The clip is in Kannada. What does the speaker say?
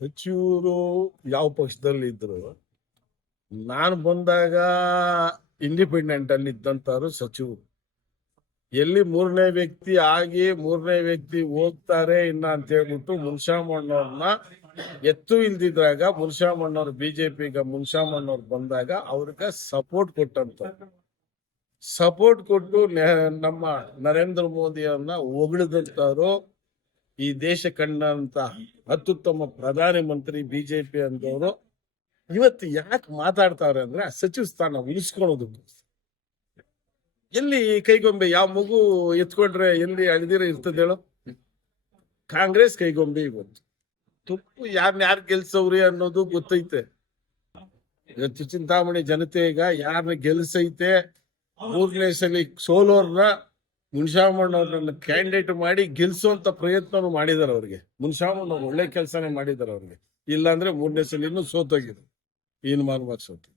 ಸಚಿವರು ಯಾವ ಪಕ್ಷದಲ್ಲಿ ಇದ್ರು, ನಾನು ಬಂದಾಗ ಇಂಡಿಪೆಂಡೆಂಟ್ ಅಲ್ಲಿ ಇದ್ದಂತವ್ರು ಸಚಿವರು. ಎಲ್ಲಿ ಮೂರನೇ ವ್ಯಕ್ತಿ ಆಗಿ ಮೂರನೇ ವ್ಯಕ್ತಿ ಹೋಗ್ತಾರೆ ಇನ್ನ ಅಂತ ಹೇಳ್ಬಿಟ್ಟು ಮುನ್ಷಾಮಣ್ಣವ್ರನ್ನ ಎತ್ತು ಇಲ್ದಿದ್ರಾಗ ಮುನ್ಷಾಮಣ್ಣವ್ರು ಬಿಜೆಪಿಗ ಮುನ್ಷಾಮಣ್ಣವ್ರು ಬಂದಾಗ ಅವ್ರಿಗೆ ಸಪೋರ್ಟ್ ಕೊಟ್ಟಂತ. ಸಪೋರ್ಟ್ ಕೊಟ್ಟು ನಮ್ಮ ನರೇಂದ್ರ ಮೋದಿಯನ್ನ ಹೊಗಳಿದಂತವ್ರು ಈ ದೇಶ ಕಂಡಂತ ಅತ್ಯುತ್ತಮ ಪ್ರಧಾನ ಮಂತ್ರಿ ಬಿಜೆಪಿ ಅಂತವರು ಇವತ್ತು ಯಾಕೆ ಮಾತಾಡ್ತಾವ್ರೆ ಅಂದ್ರೆ ಸಚಿವ ಸ್ಥಾನ ಉಳಿಸ್ಕೊಳೋದು ಎಲ್ಲಿ ಕೈಗೊಂಬೆ ಯಾವ ಮಗು ಎತ್ಕೊಂಡ್ರೆ ಎಲ್ಲಿ ಅಳಿದಿರ ಇರ್ತದೆ ಹೇಳೋ? ಕಾಂಗ್ರೆಸ್ ಕೈಗೊಂಬೆ ಇವತ್ತು. ತುಪ್ಪು ಯಾರನ್ನ ಯಾರು ಗೆಲ್ಸವ್ರಿ ಅನ್ನೋದು ಗೊತ್ತೈತೆ. ಇವತ್ತು ಚಿಂತಾಮಣಿ ಜನತೆ ಈಗ ಯಾರನ್ನ ಗೆಲ್ಸೈತೆ? ಮೂರನೇ ಸಲ ಸೋಲೋರ್ನ ಮುನ್ಷಾಮಣ್ಣವ್ರನ್ನ ಕ್ಯಾಂಡಿಡೇಟ್ ಮಾಡಿ ಗೆಲ್ಸುವಂತ ಪ್ರಯತ್ನನು ಮಾಡಿದಾರೆ ಅವ್ರಿಗೆ. ಮುನ್ಷಾಮಣ್ಣ ಒಳ್ಳೆ ಕೆಲಸನೇ ಮಾಡಿದಾರೆ ಅವ್ರಿಗೆ. ಇಲ್ಲಾಂದ್ರೆ ಮೂರನೇ ಸಲ ಇನ್ನೂ ಸೋತೋಗಿದ್ರು ಇನ್ ಮಾರ್ಮಾರ್ಕ್ ಸೋತು.